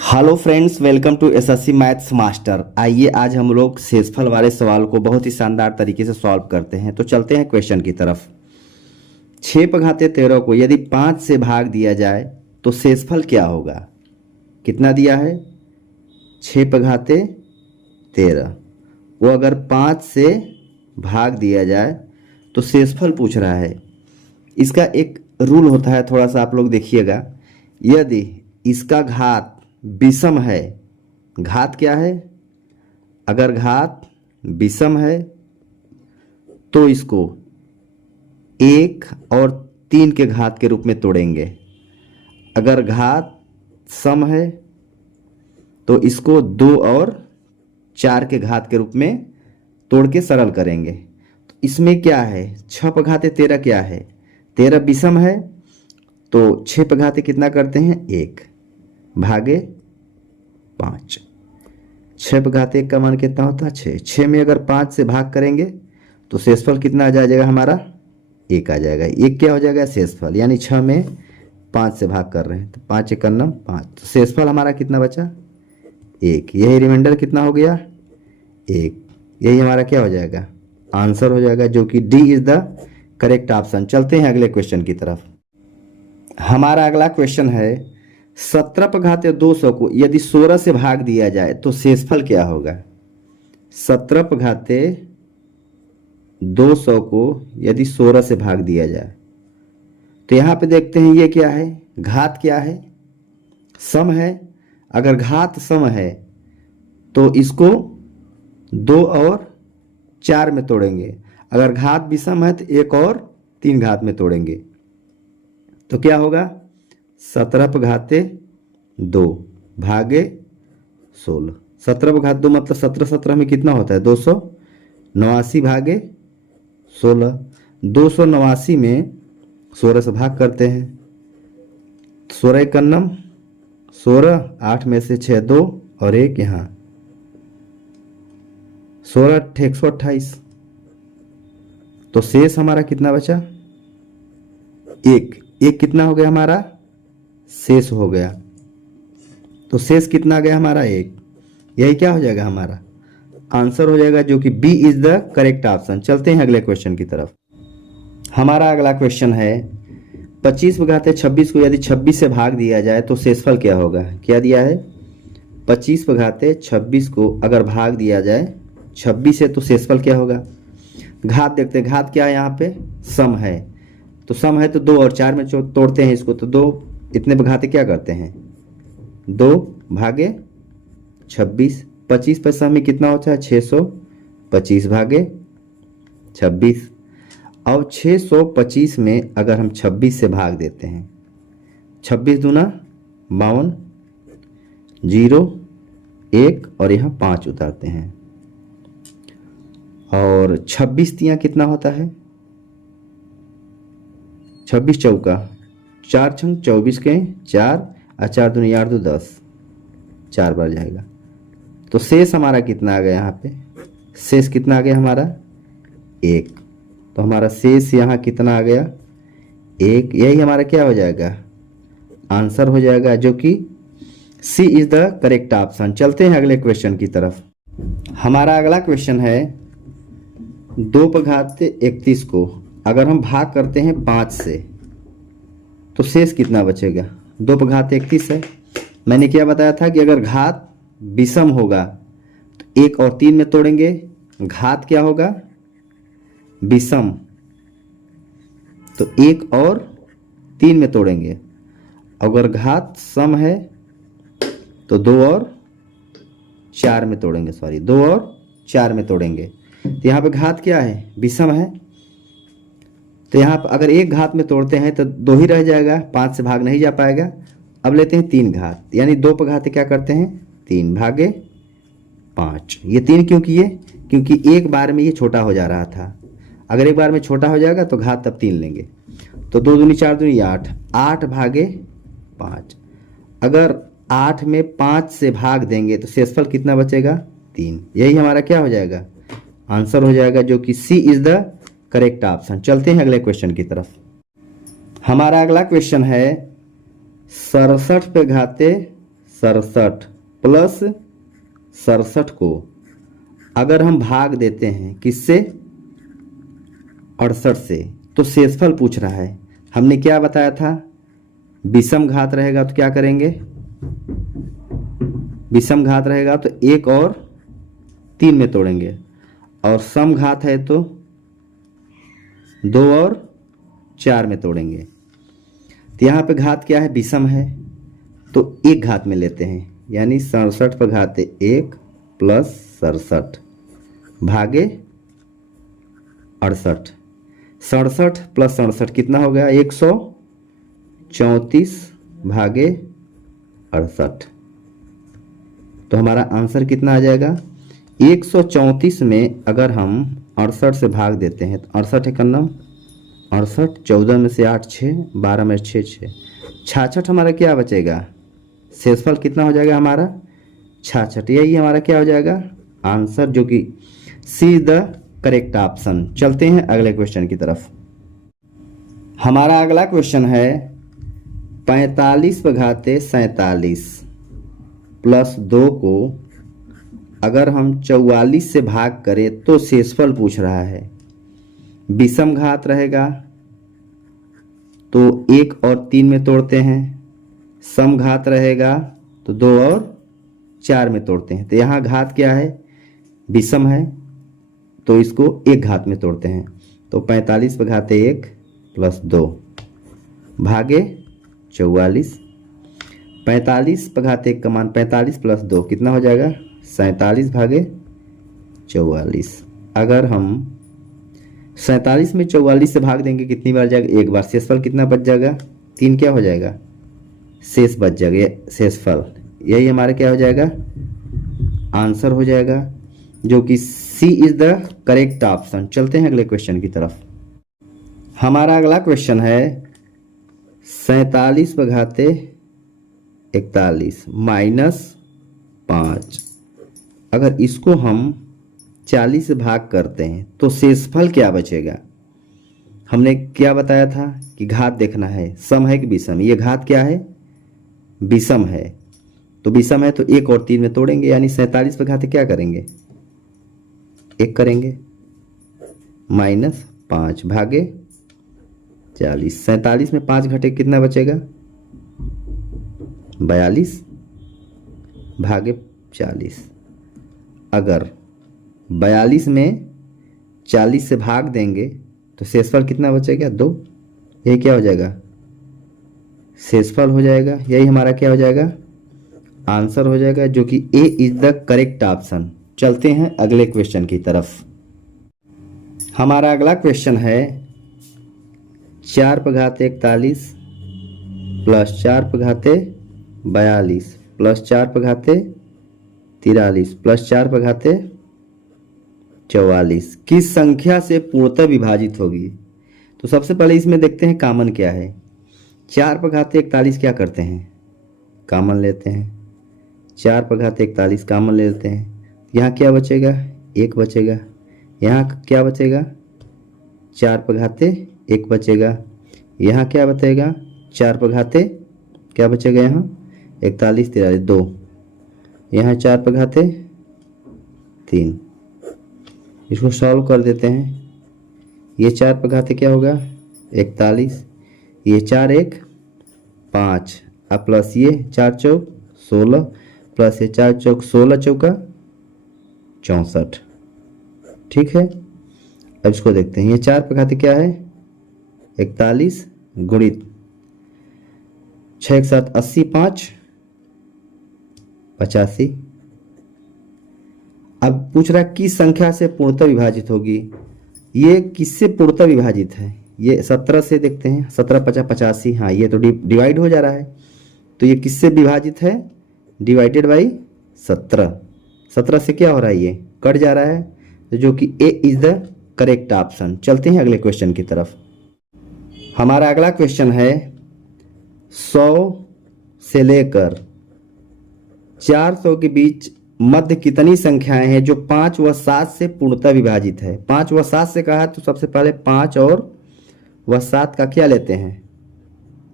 Hello friends, welcome to SSC maths master. आइए आज हम लोग शेषफल वाले सवाल को बहुत ही शानदार तरीके से सॉल्व करते हैं। तो चलते हैं क्वेश्चन की तरफ। 6 × 13 को यदि 5 से भाग दिया जाए तो शेषफल क्या होगा? कितना दिया है? 6 × 13 वो अगर 5 से भाग दिया जाए तो शेषफल पूछ रहा है। इसका एक रूल होता है, थोड़ा सा आप लोग देखिएगा। यदि इसका घात विषम है, घात क्या है? अगर घात विषम है तो इसको 1 और 3 के घात के रूप में तोड़ेंगे। अगर घात सम है तो इसको 2 और 4 के घात के रूप में तोड़ के सरल करेंगे। तो इसमें क्या है? 6 × 13 क्या है? 13 विषम है तो 6 कितना करते हैं? 1 भागे 5। 6 का मान कितना होता है? 6। 6 में अगर 5 से भाग करेंगे तो शेषफल कितना आ जाएगा हमारा? 1 आ जाएगा। 1 क्या हो जाएगा? शेषफल। यानी 6 में 5 से भाग कर रहे हैं तो 5 × 1 = 5। तो शेषफल हमारा कितना बचा? 1। यही रिमाइंडर कितना हो गया? 1। यही हमारा क्या हो जाएगा? आंसर हो जाएगा, जो कि D is the correct option. चलते हैं अगले क्वेश्चन की तरफ। हमारा अगला क्वेश्चन है 17 × 200 को यदि 16 से भाग दिया जाए तो शेषफल क्या होगा? 17 × 200 को यदि 16 से भाग दिया जाए तो यहाँ पे देखते हैं ये क्या है? घात क्या है? सम है। अगर घात सम है तो इसको 2 और 4 में तोड़ेंगे। अगर घात विषम है तो 1 और 3 घात में तोड़ेंगे। तो क्या होगा? 17/2 भागे 16। 17/2 मतलब 17 में कितना होता है? 289 भागे 16। 289 में 16 से भाग करते हैं। 16 × 9 16, 8 में से 6 2 और 1 यहाँ 16 × 8 = 128। तो शेष हमारा कितना बचा? 1। 1 कितना हो गया हमारा? शेष हो गया। तो शेष कितना आ गया हमारा? 1। यही क्या हो जाएगा? हमारा आंसर हो जाएगा, जो कि B is the correct option. चलते हैं अगले क्वेश्चन की तरफ। हमारा अगला क्वेश्चन है 25/26 को यदि 26 से भाग दिया जाए तो शेषफल क्या होगा? क्या दिया है? 25/26 को अगर भाग दिया जाए 26 से तो शेषफल क्या होगा? घात देखते हैं। घात क्या है? यहाँ पे सम है। तो सम है तो 2 और 4 में तोड़ते हैं इसको। तो 2 इतने घाते क्या करते हैं? 2 भागे 26। 25 पैसा में कितना होता है? 625 भागे 26। अब 625 में अगर हम 26 से भाग देते हैं, 26 दूना 52, 0 1 और यहाँ 5 उतारते हैं। और 26 तियाँ कितना होता है? 26 चौका 4 छंग 24 के 4 और 4 दूनी 8 2 10, 4 बार जाएगा। तो शेष हमारा कितना आ गया? यहाँ पे शेष कितना आ गया हमारा? 1। तो हमारा शेष यहाँ कितना आ गया? 1। यही हमारा क्या हो जाएगा? आंसर हो जाएगा, जो कि सी इज द करेक्ट ऑप्शन। चलते हैं अगले क्वेश्चन की तरफ। हमारा अगला क्वेश्चन है 2/31 को अगर हम भाग करते हैं 5 से तो शेष कितना बचेगा? 2/31 है। मैंने क्या बताया था कि अगर घात विषम होगा तो 1 और 3 में तोड़ेंगे। घात क्या होगा? विषम, तो 1 और 3 में तोड़ेंगे। अगर घात सम है तो 2 और 4 में तोड़ेंगे। 2 और 4 में तोड़ेंगे। तो यहाँ पे घात क्या है? विषम है। तो यहाँ पर अगर 1 घात में तोड़ते हैं तो 2 ही रह जाएगा, 5 से भाग नहीं जा पाएगा। अब लेते हैं 3 घात, यानी 2/घाते क्या करते हैं? 3 भागे 5। ये 3 क्यों किए? क्योंकि एक बार में ये छोटा हो जा रहा था। अगर एक बार में छोटा हो जाएगा तो घात तब 3 लेंगे। तो 2 दूनी 4 दूनी 8, 8 भागे 5। अगर 8 में 5 से भाग देंगे तो शेषफल कितना बचेगा? 3। यही हमारा क्या हो जाएगा? आंसर हो जाएगा, जो कि सी इज द करेक्ट ऑप्शन। चलते हैं अगले क्वेश्चन की तरफ। हमारा अगला क्वेश्चन है 67/67 67 प्लस 67 को अगर हम भाग देते हैं किससे, 68 से, तो शेषफल पूछ रहा है। हमने क्या बताया था, विषम घात रहेगा तो क्या करेंगे, विषम घात रहेगा तो 1 और 3 में तोड़ेंगे, और सम घात है तो 2 और 4 में तोड़ेंगे। तो यहाँ पे घात क्या है, विषम है, तो एक घात में लेते हैं, यानी 67 पर घाते 1 प्लस 67 भागे 68। 67 प्लस 67 कितना हो गया, 134 भागे 68। तो हमारा आंसर कितना आ जाएगा, 134 में अगर हम 68 से भाग देते हैं तो 68 एक नम 68, 14 में से 8 6, 12 में 6 6, 66 हमारा क्या बचेगा, शेषफल कितना हो जाएगा हमारा 66। यही हमारा क्या हो जाएगा आंसर, जो कि सी इज द करेक्ट ऑप्शन। चलते हैं अगले क्वेश्चन की तरफ। हमारा अगला क्वेश्चन है 45 पर घाते 47 प्लस 2 को अगर हम 44 से भाग करें तो शेषफल पूछ रहा है। विषम घात रहेगा तो 1 और 3 में तोड़ते हैं, सम घात रहेगा तो 2 और 4 में तोड़ते हैं। तो यहाँ घात क्या है, विषम है, तो इसको एक घात में तोड़ते हैं। तो 45 पर घाते 1 प्लस 2 भागे 44। 45 पर घाते 1 का मान 45 प्लस 2 कितना हो जाएगा, 47 भागे 44। अगर हम 47 में 44 से भाग देंगे कितनी बार जाएगा, एक बार। शेषफल कितना बच जाएगा, 3 क्या हो जाएगा, शेष बच जाएगा, शेषफल। यही हमारा क्या हो जाएगा, आंसर हो जाएगा, जो कि सी इज द करेक्ट ऑप्शन। चलते हैं अगले क्वेश्चन की तरफ। हमारा अगला क्वेश्चन है 47 पर घाते 41 माइनस 5। अगर इसको हम 40 से भाग करते हैं तो शेषफल क्या बचेगा। हमने क्या बताया था कि घात देखना है, सम है कि विषम। ये घात क्या है, विषम है, तो विषम है तो 1 और 3 में तोड़ेंगे, यानी 47 पर घाते क्या करेंगे, 1 करेंगे, माइनस 5 भागे 40। 47 में 5 घटे कितना बचेगा, 42 भागे 40। अगर 42 में 40 से भाग देंगे तो शेषफल कितना बचेगा, 2। यही क्या हो जाएगा, शेषफल हो जाएगा। यही हमारा क्या हो जाएगा, आंसर हो जाएगा, जो कि ए इज द करेक्ट ऑप्शन। चलते हैं अगले क्वेश्चन की तरफ। हमारा अगला क्वेश्चन है 4 पर घाते 41 प्लस 4 पर घाते 42 प्लस 4 पर घाते 43 प्लस 4 पर घाते 44 किस संख्या से पूर्णतः विभाजित होगी। तो सबसे पहले इसमें देखते हैं कामन क्या है। 4 पर घाते 41 क्या करते हैं, कामन लेते हैं। 4 पर घाते 41 कामन ले लेते हैं। यहाँ क्या बचेगा, 1 बचेगा। यहाँ क्या बचेगा, 4 पर घाते 1 बचेगा। यहाँ क्या बचेगा, 4 पर घाते क्या बचेगा, यहाँ 41 43 2। यहाँ 4 पर घाते 3। इसको सॉल्व कर देते हैं। ये 4 पर घाते क्या होगा, 41। ये 4 1 5 अब प्लस ये 4 चौक 16 प्लस ये 4 चौक 16 चौका 64। ठीक है, अब इसको देखते हैं। ये 4 पर घाते क्या है, 41 गुणित 6 एक 7 80 5 85। अब पूछ रहा है किस संख्या से पूर्णतः विभाजित होगी। ये किससे पूर्णतः विभाजित है, ये 17 से देखते हैं। 17 50 85, हाँ ये तो डिवाइड हो जा रहा है, तो ये किससे विभाजित है, डिवाइडेड बाई 17। 17 से क्या हो रहा है, ये कट जा रहा है, तो जो कि ए इज द करेक्ट ऑप्शन। चलते हैं अगले क्वेश्चन की तरफ। हमारा अगला क्वेश्चन है 100 से लेकर 400 के बीच मध्य कितनी संख्याएं हैं जो 5 व 7 से पूर्णतः विभाजित है। 5 व 7 से कहा तो सबसे पहले 5 और व 7 का क्या लेते हैं,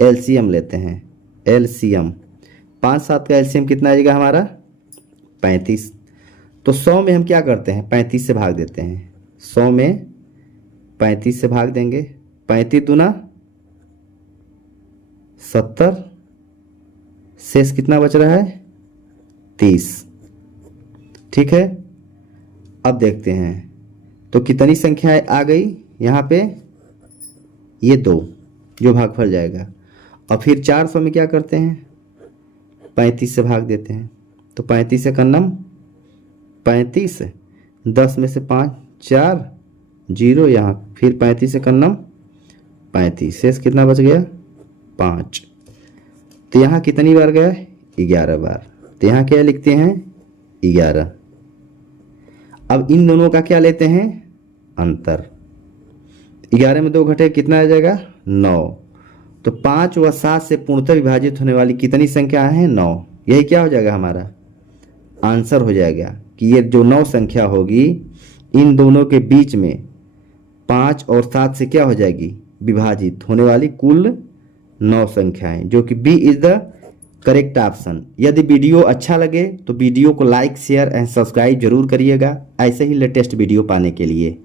एलसीएम लेते हैं। एलसीएम 5 7 का एलसीएम कितना आ जाएगा हमारा 35। तो 100 में हम क्या करते हैं 35 से भाग देते हैं। 100 में 35 से भाग देंगे, 35 दूना 70, शेष कितना बच रहा है 30। ठीक है, अब देखते हैं तो कितनी संख्या आ गई यहाँ पे, ये 2 जो भागफल जाएगा। और फिर 400 में क्या करते हैं 35 से भाग देते हैं। तो 35 से कन्नम 35, 10 में से 5 4 0 यहाँ, फिर 35 से कन्नम 35, शेष कितना बच गया 5। तो यहाँ कितनी बार गया 11 बार। तो यहाँ क्या लिखते हैं 11। अब इन दोनों का क्या लेते हैं अंतर। 11 में 2 घटे कितना आ जाएगा 9। तो 5 व 7 से पूर्णतः विभाजित होने वाली कितनी संख्या है 9। यही क्या हो जाएगा हमारा आंसर हो जाएगा कि ये जो 9 संख्या होगी इन दोनों के बीच में 5 और 7 से क्या हो जाएगी विभाजित होने वाली कुल 9 संख्याएं, जो कि B is the correct option. यदि वीडियो अच्छा लगे तो वीडियो को लाइक शेयर एंड सब्सक्राइब जरूर करिएगा ऐसे ही लेटेस्ट वीडियो पाने के लिए।